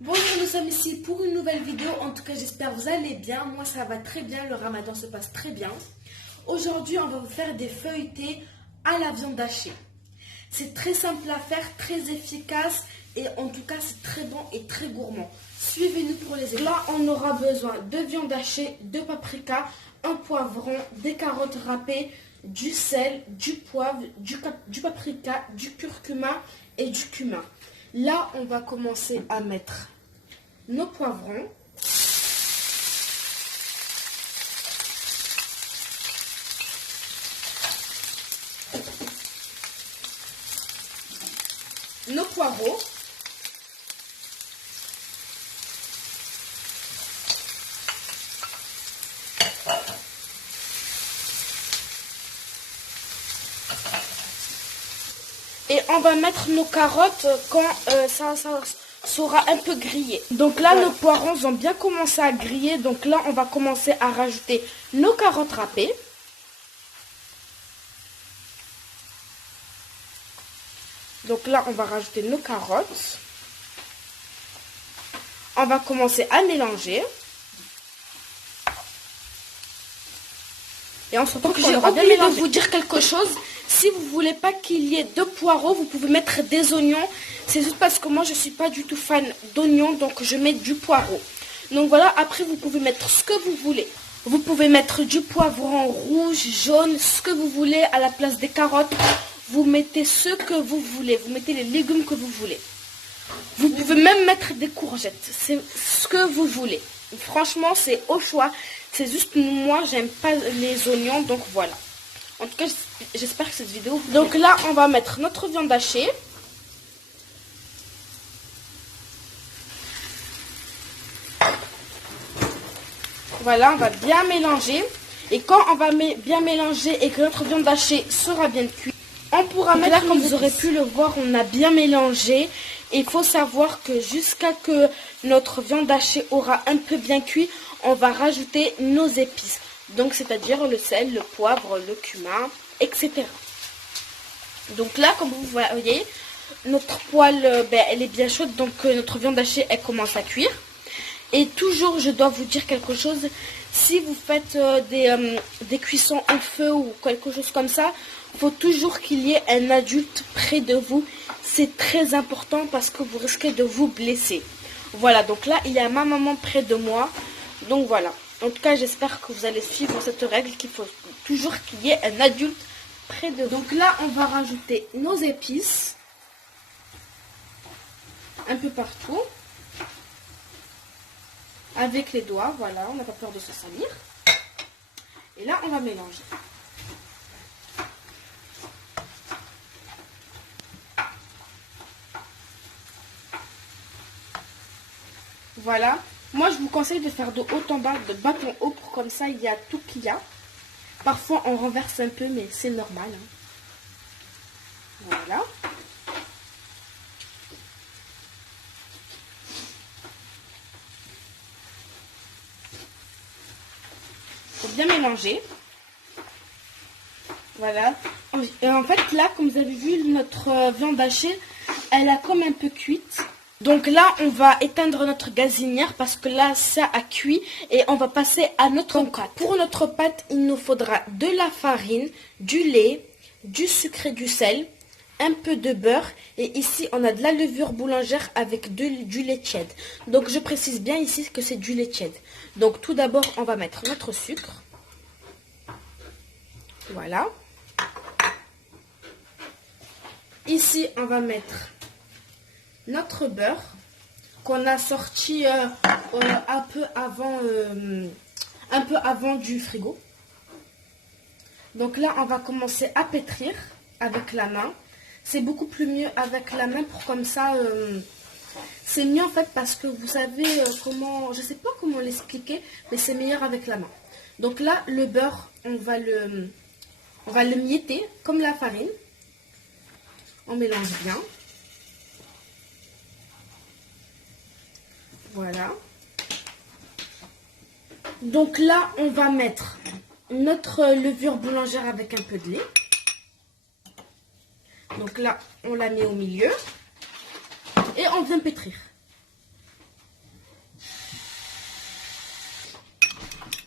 Bonjour, nous sommes ici pour une nouvelle vidéo. En tout cas, j'espère que vous allez bien. Moi, ça va très bien. Le ramadan se passe très bien. Aujourd'hui, on va vous faire des feuilletés à la viande hachée. C'est très simple à faire, très efficace et en tout cas, c'est très bon et très gourmand. Suivez-nous pour les étapes. Là, on aura besoin de viande hachée, de paprika, un poivron, des carottes râpées, du sel, du poivre, du paprika, du curcuma et du cumin. Là, on va commencer à mettre nos poivrons. Nos poireaux. Et on va mettre nos carottes quand ça sera un peu grillé. Donc là, nos poivrons ont bien commencé à griller. Donc là, on va commencer à rajouter nos carottes râpées. Donc là, on va rajouter nos carottes. On va commencer à mélanger. Et on se retrouve. J'ai oublié de vous dire quelque chose. Si vous voulez pas qu'il y ait de poireaux, vous pouvez mettre des oignons. C'est juste parce que moi, je suis pas du tout fan d'oignons, donc je mets du poireau. Donc voilà, après, vous pouvez mettre ce que vous voulez. Vous pouvez mettre du poivron rouge, jaune, ce que vous voulez à la place des carottes. Vous mettez ce que vous voulez. Vous mettez les légumes que vous voulez. Vous pouvez même mettre des courgettes. C'est ce que vous voulez. Franchement, c'est au choix. C'est juste moi, j'aime pas les oignons, donc voilà. En tout cas, j'espère que cette vidéo vous plaît. Donc là, on va mettre notre viande hachée. Voilà, on va bien mélanger. Et quand on va bien mélanger et que notre viande hachée sera bien cuite, on pourra mettre, là, comme vous aurez pu le voir, on a bien mélangé. Et il faut savoir que jusqu'à que notre viande hachée aura un peu bien cuit, on va rajouter nos épices. Donc, c'est-à-dire le sel, le poivre, le cumin, etc. Donc là, comme vous voyez, notre poêle, elle est bien chaude. Donc, notre viande hachée, elle commence à cuire. Et toujours, je dois vous dire quelque chose. Si vous faites des cuissons au feu ou quelque chose comme ça, il faut toujours qu'il y ait un adulte près de vous. C'est très important parce que vous risquez de vous blesser. Voilà, donc là, il y a ma maman près de moi. Donc voilà. En tout cas, j'espère que vous allez suivre cette règle qu'il faut toujours qu'il y ait un adulte près de vous. Donc là, on va rajouter nos épices. Un peu partout. Avec les doigts, voilà, on n'a pas peur de se salir. Et là, on va mélanger. Voilà. Moi, je vous conseille de faire de haut en bas, de bas en haut, pour comme ça, il y a tout qu'il y a. Parfois, on renverse un peu, mais c'est normal. Voilà. Faut bien mélanger. Voilà. Et en fait, là, comme vous avez vu, notre viande hachée, elle a comme un peu cuite. Donc là, on va éteindre notre gazinière parce que là, ça a cuit et on va passer à notre pâte. Pour notre pâte, il nous faudra de la farine, du lait, du sucre et du sel, un peu de beurre et ici, on a de la levure boulangère avec du lait tiède. Donc, je précise bien ici que c'est du lait tiède. Donc, tout d'abord, on va mettre notre sucre. Voilà. Ici, on va mettre notre beurre qu'on a sorti un peu avant du frigo. Donc là, on va commencer à pétrir avec la main. C'est beaucoup plus mieux avec la main pour comme ça. C'est mieux en fait parce que vous savez comment, je sais pas comment l'expliquer, mais c'est meilleur avec la main. Donc là, le beurre, on va le mietter comme la farine. On mélange bien. Voilà. Donc là, on va mettre notre levure boulangère avec un peu de lait. Donc là, on la met au milieu. Et on vient pétrir.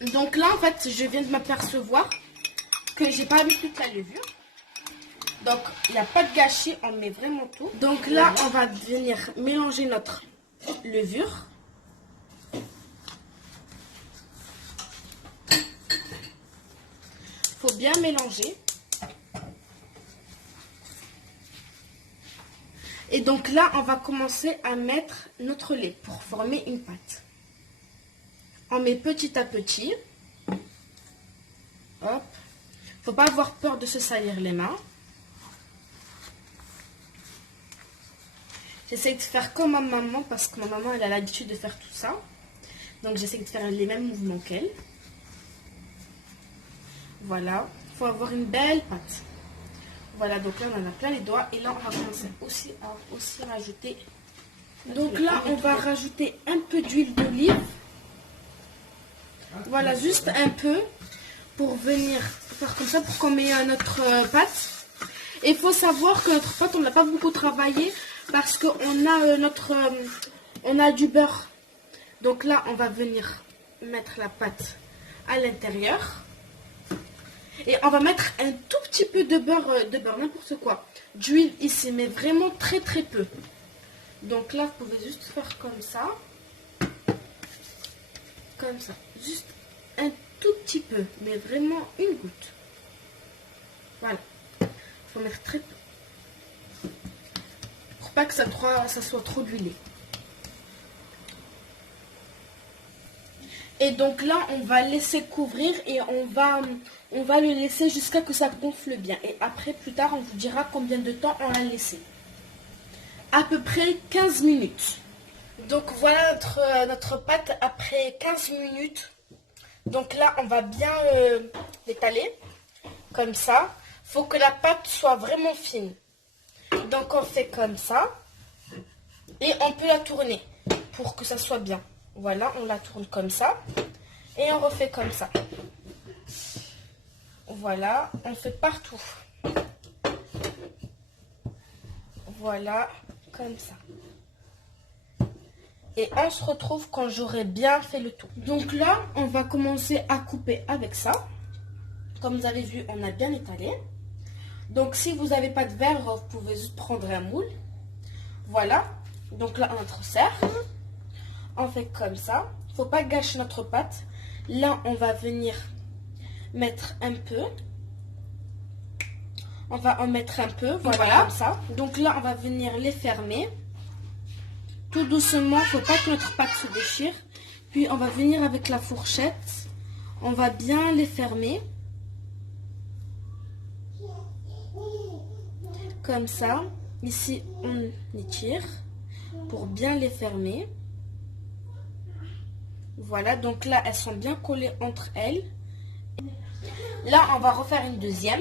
Donc là, en fait, je viens de m'apercevoir que j'ai pas mis toute la levure. Donc, il n'y a pas de gâchis, on met vraiment tout. Donc là, on va venir mélanger notre levure. Il faut bien mélanger. Et donc là, on va commencer à mettre notre lait pour former une pâte. On met petit à petit. Hop. Faut pas avoir peur de se salir les mains. J'essaie de faire comme ma maman parce que ma maman elle a l'habitude de faire tout ça. Donc j'essaie de faire les mêmes mouvements qu'elle. Voilà. Il faut avoir une belle pâte. Voilà, donc là on en a plein les doigts. Et là on va commencer aussi à rajouter. Donc là on va rajouter un peu d'huile d'olive. Voilà, juste un peu pour venir faire comme ça, pour qu'on mette notre pâte. Et il faut savoir que notre pâte, on n'a pas beaucoup travaillé parce qu'on a on a du beurre. Donc là, on va venir mettre la pâte à l'intérieur. Et on va mettre un tout petit peu de beurre n'importe quoi. D'huile ici, mais vraiment très très peu. Donc là, vous pouvez juste faire comme ça. Comme ça. Juste un tout petit peu, mais vraiment une goutte. Voilà. Il faut mettre très peu. Pour pas que ça soit trop d'huile. Et donc là, on va laisser couvrir et on va le laisser jusqu'à ce que ça gonfle bien. Et après, plus tard, on vous dira combien de temps on l'a laissé. À peu près 15 minutes. Donc voilà notre pâte après 15 minutes. Donc là, on va bien l'étaler, comme ça. Il faut que la pâte soit vraiment fine. Donc on fait comme ça. Et on peut la tourner pour que ça soit bien. Voilà, on la tourne comme ça. Et on refait comme ça. Voilà, on fait partout. Voilà, comme ça. Et on se retrouve quand j'aurai bien fait le tout. Donc là, on va commencer à couper avec ça. Comme vous avez vu, on a bien étalé. Donc si vous n'avez pas de verre, vous pouvez juste prendre un moule. Voilà. Donc là, on notre cercle. On fait comme ça. Il ne faut pas gâcher notre pâte. Là, on va venir mettre un peu. On va en mettre un peu. Voilà, comme ça. Donc là, on va venir les fermer. Tout doucement, il ne faut pas que notre pâte se déchire. Puis on va venir avec la fourchette. On va bien les fermer. Comme ça. Ici, on étire pour bien les fermer. Voilà, donc là, elles sont bien collées entre elles. Là, on va refaire une deuxième.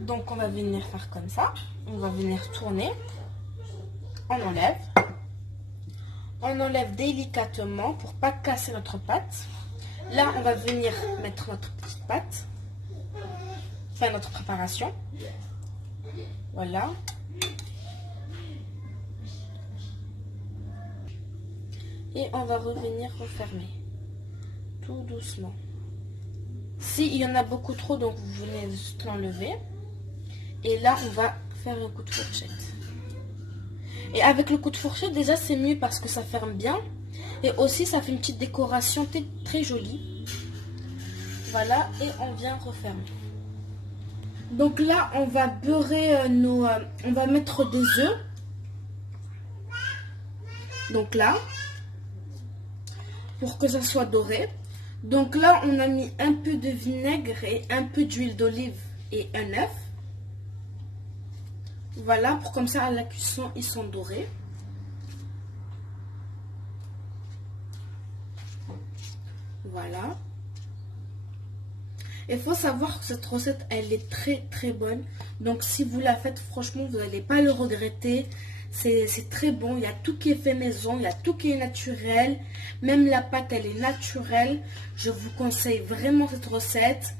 Donc, on va venir faire comme ça. On va venir tourner. On enlève. On enlève délicatement pour pas casser notre pâte. Là, on va venir mettre notre petite pâte. Enfin, notre préparation. Voilà. Et on va revenir refermer. Tout doucement. S'il y en a beaucoup trop, donc vous venez juste l'enlever. Et là, on va faire un coup de fourchette. Et avec le coup de fourchette, déjà, c'est mieux parce que ça ferme bien. Et aussi, ça fait une petite décoration très jolie. Voilà, et on vient refermer. Donc là, on va beurrer on va mettre des œufs. Donc là, pour que ça soit doré. Donc là, on a mis un peu de vinaigre et un peu d'huile d'olive et un œuf. Voilà, pour comme ça, à la cuisson, ils sont dorés. Voilà. Il faut savoir que cette recette, elle est très très bonne. Donc si vous la faites, franchement, vous n'allez pas le regretter. C'est très bon. Il y a tout qui est fait maison. Il y a tout qui est naturel. Même la pâte, elle est naturelle. Je vous conseille vraiment cette recette.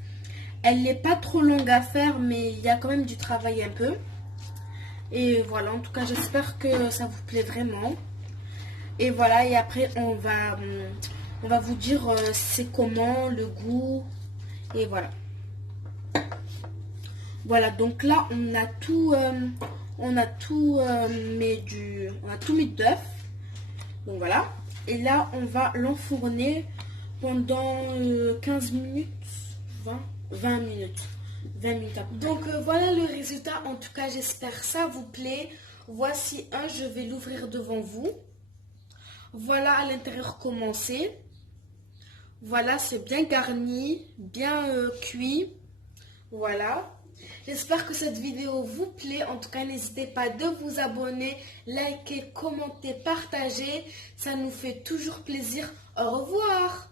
Elle n'est pas trop longue à faire, mais il y a quand même du travail un peu. Et voilà, en tout cas, j'espère que ça vous plaît vraiment. Et voilà, et après, On va vous dire c'est comment, le goût. Et voilà. Voilà, donc là, on a tout mis d'œuf. Donc voilà. Et là, on va l'enfourner pendant 15 minutes, 20 minutes. 20 minutes après. Donc voilà le résultat. En tout cas, j'espère que ça vous plaît. Voici un, je vais l'ouvrir devant vous. Voilà à l'intérieur comment c'est. Voilà, c'est bien garni, bien cuit. Voilà. J'espère que cette vidéo vous plaît. En tout cas, n'hésitez pas de vous abonner, liker, commenter, partager. Ça nous fait toujours plaisir. Au revoir.